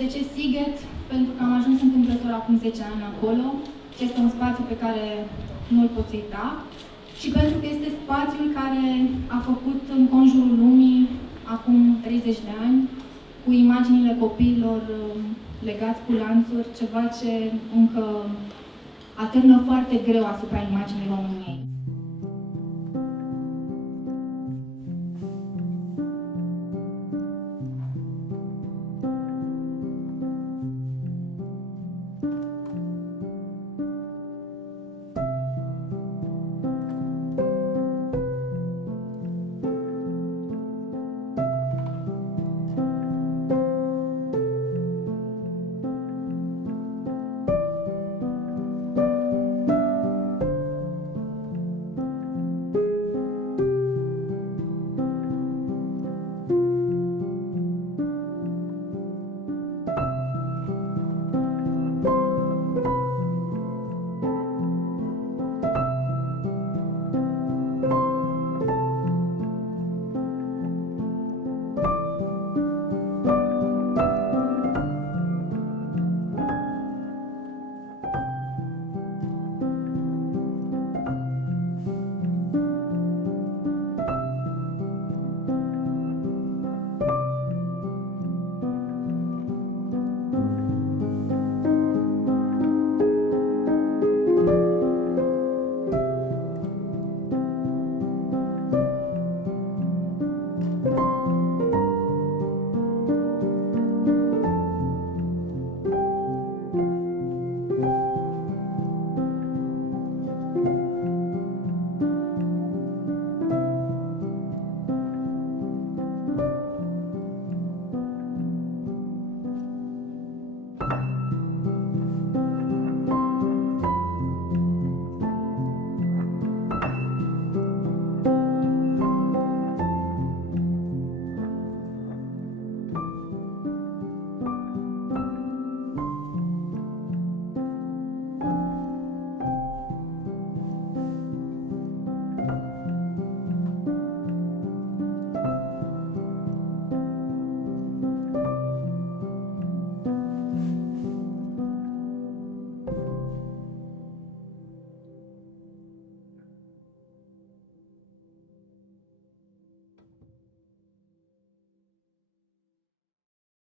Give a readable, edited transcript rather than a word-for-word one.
De ce Sighet? Pentru că am ajuns întâmplător acum 10 ani acolo și este un spațiu pe care nu-l pot uita și pentru că este spațiul care a făcut în conjurul lumii acum 30 de ani cu imaginile copiilor legați cu lanțuri, ceva ce încă atârnă foarte greu asupra imaginii României.